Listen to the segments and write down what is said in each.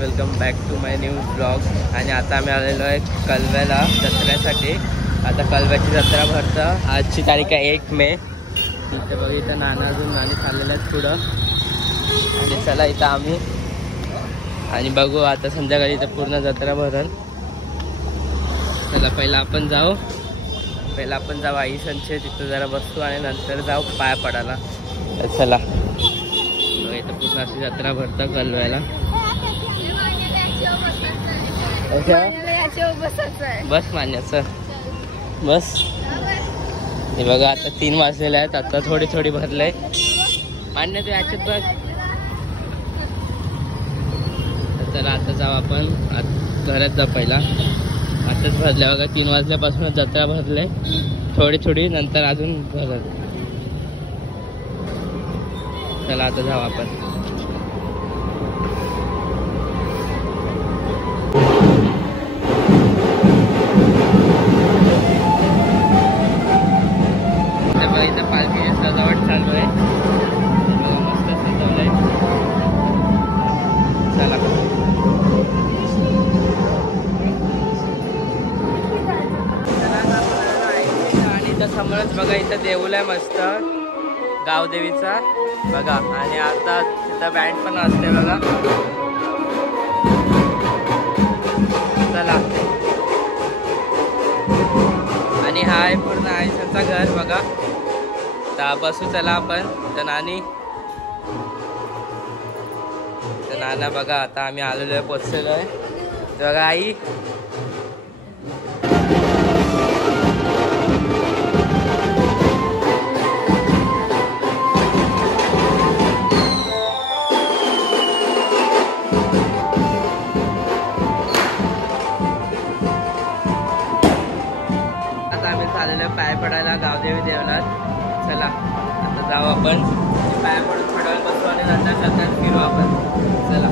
Welcome back to my new blog. आणि आता आम्ही आलेलो आहे कलव्याला जत्रेसाठी. आता कलव्याची जत्रा भरतं. आजची तारीख आहे 1 मे. इथे बघा, इथं नाना अजून गाणी चाललेल्या आहेत पुढं. आणि चला इथं आम्ही आणि बघू आता संध्याकाळी इथं पूर्ण जत्रा भरण. चला पहिला आपण जाऊ आई संचे तिथं जरा बसतो आणि नंतर जाऊ पाया पडायला. चला इथं पूर्ण अशी जत्रा भरतं कलव्याला. बस मान्याचं बस. हे बघा आता 3 वाजलेले आहेत. आता थोडी भरलंय मान्य ते याच्यात बघ. चला आता जाऊ आपण घरात जाऊ. पहिला आताच भरले बघा. 3 वाजल्यापासूनच जत्रा भरले. थोडी नंतर अजून भरत. चला आता जाऊ आपण. इथं पालखीची सजावट चालू आहे. मस्त सजवलंय. चला आणि इथं समोरच बघा, इथं देऊळ आहे मस्त गावदेवीचा बघा. आणि आता तिथं बँड पण असते बघा. चला आणि हा आहे पूर्ण आयुष्याचा घर बघा. तर बसू चला आपण. तर नाना बघा. आता आम्ही आलेलो आहे, पोचलेलो आहे बघा. आई आलेलं पाय पडायला गावदेवी देवळात. चला आता जाऊ आपण. पाय पडून थोडा वेळ बसू आणि नंतर फिरू आपण. चला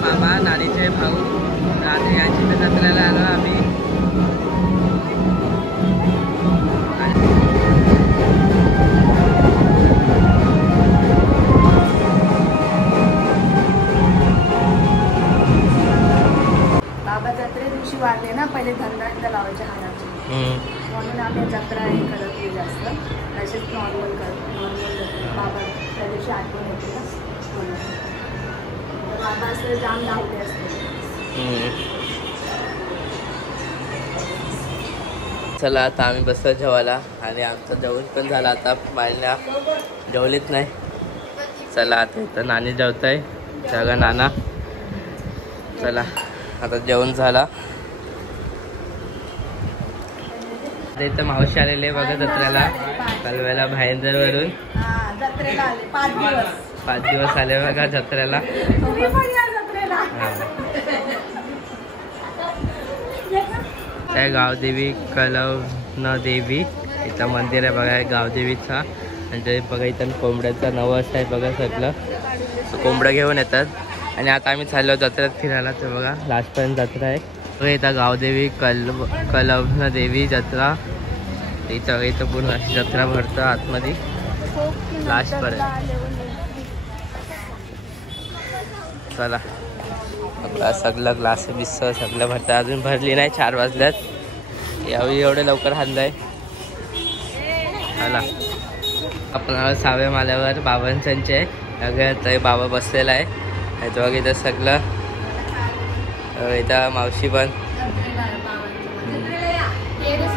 मामा नानीचे भाऊ रात्री यांची जत्रेला आलो आम्ही. बाबा जत्रे दिवशी वाढले ना, पहिले धंदा लावायचे हाराचे. म्हणून आम्ही जत्रा हे करत नाही जास्त. तसेच नॉर्मल बाबा त्या दिवशी आठवण येते ना. बाबा असं जाम धावले असते. चला आता आम्ही बसलो जेवायला. आणि आमचं जेवण पण झालं. आता बायला जेवलीच नाही. चला आता इथं नानी जेवत आहे सगळा नाना. चला आता जेवण झाला. इथं मावशी आलेले बघा जत्रेला कलव्याला भाईंदरवरून. जत्रेला आले 5 दिवस. 5 दिवस आले बघा जत्रेला. काय गावदेवी कलवना देवी इथं मंदिर आहे बघा गावदेवीचा. आणि ते बघा इथं कोंबड्याचा नवस आहे बघा. सगळं कोंबड्या घेऊन येतात. आणि आता आम्ही चाललो जत्रेत फिरायला. तर बघा लास्टपर्यंत जत्रा आहे बघा. इथं गावदेवी कलवना देवी जत्रा. इथं पूर्ण अशी जत्रा भरतं आतमध्ये लास्टपर्यंत. चला आपला सगळं ग्लास बिस्स सगळं भरतं. अजून भरली नाही. 4 वाजल्यात. यावेळी एवढं लवकर हाणलंय. चला आपण 6व्या माल्यावर बाबांचे अगं बाबा बसलेला आहे. इथं बघा इथं सगळं. इथं मावशी पण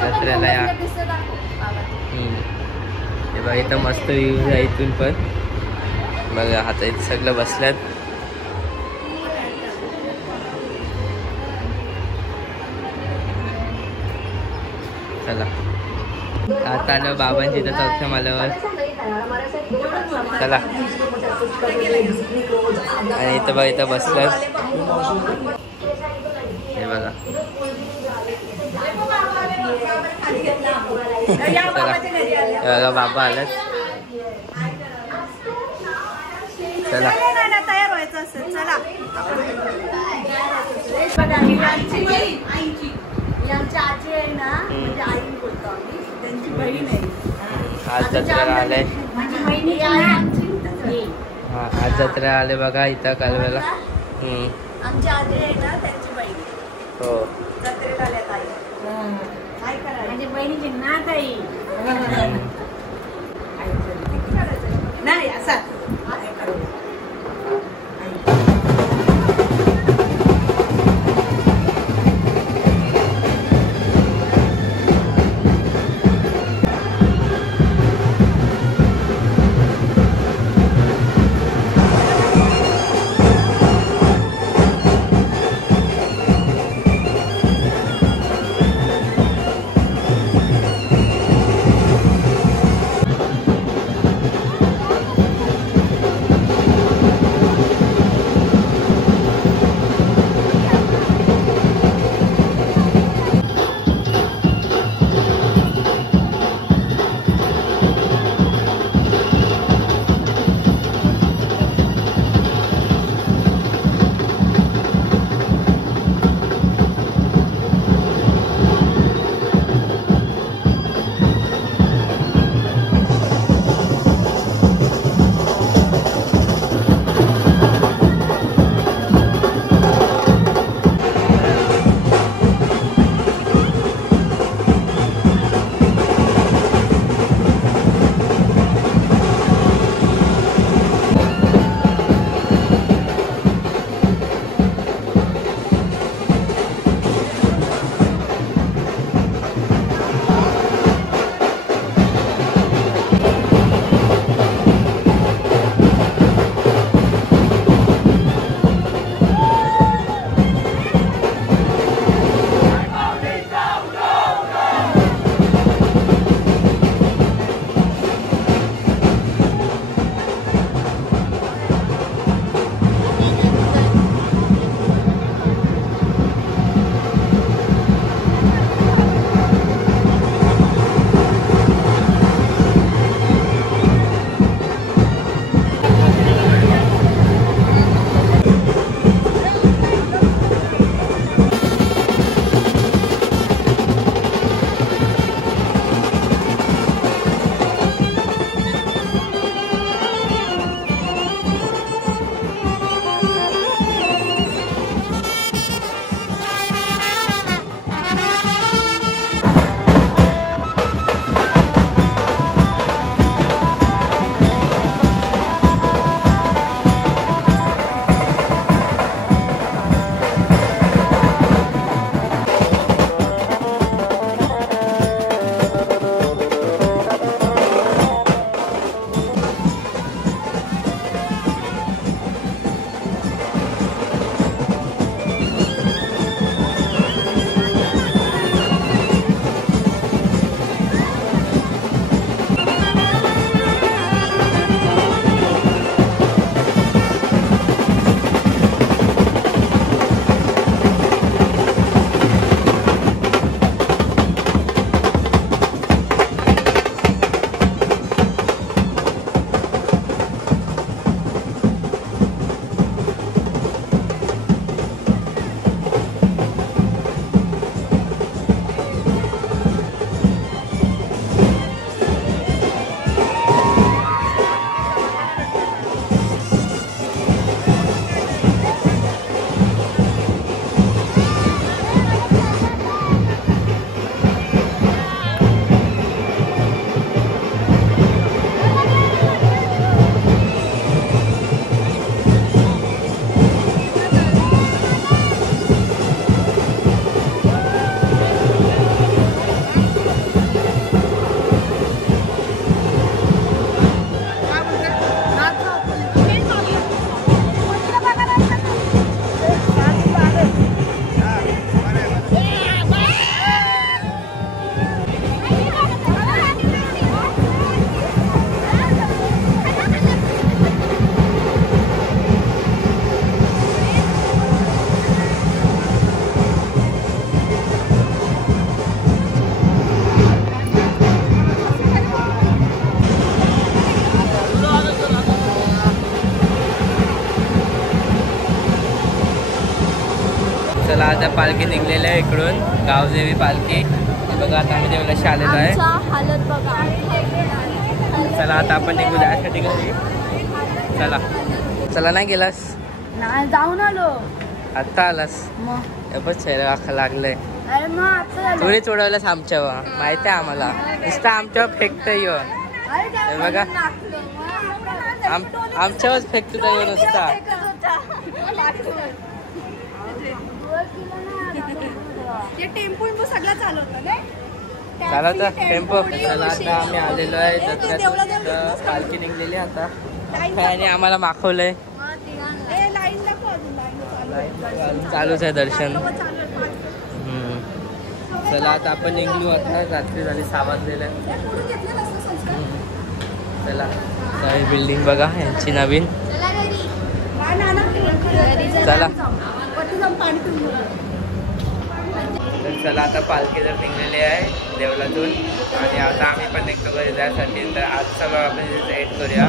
जत्रेला या. हे बघा इथं मस्त व्ह्यू आहे इथून पण बघा. आता इथं सगळं बसल्यात. चला आता आलो बाबांची इथं चौथ्या आल्यावर. चला आणि इथं बघा इथं बसलं हे बघा. चला बाबा आलात. चला तयार व्हायचं असेल. चला आमची आजी आहे ना, म्हणजे आई बोलतो आम्ही, त्यांची बहीण आहे. आज जत्रा आले. हा आज जत्रा आले बघा इथं कालव्याला. आमची आजी आहे ना, त्यांची बहीण. हो जत्रेत आल्यात आई. काय करायचं म्हणजे बहिणीची नात आई नाही असा. आता पालखी निघलेली आहे इकडून, गावदेवी पालखी. हे बघा आता आम्ही देवलाशी आलेलो आहे. हालत बघा. चला आता आपण निघू जायसाठी घरी. चला चला. नाही गेलास? नाही, जाऊन आलो. आत्ता आलास? मग बघ चेहरा आखा लागलंय. अरे मग आता तुला चोडवलंस आमच्यावर, माहिती आहे आम्हाला. नुसतं आमच्यावर फेकतोय ह्यो. हे बघा आमच्यावरच फेकतो ह्यो नुसता. टेम्पो सगळं चालवतं नाही, चालवता टेम्पो. चला आता आम्ही आलेलो आहे दसऱ्यात, पालखी निघलेली आता. आणि आम्हाला माखवलंय. चालूच आहे दर्शन. चला आता आपण निघलो. आता रात्री झाली, 6 वाजलेलं आहे. चला ही बिल्डिंग बघा यांची नवीन. चला तर चला आता पालखी जर निघलेली आहे देवलातून आणि आता आम्ही पण निघतो घरी जायसाठी. तर आजचा ब्लॉग आपण इथे एंड करूया.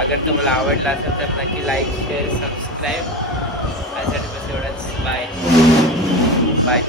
अगर तुम्हाला आवडला असेल तर नक्की लाईक, शेअर, सबस्क्राईब. यासाठी बस एवढंच. Bye bye.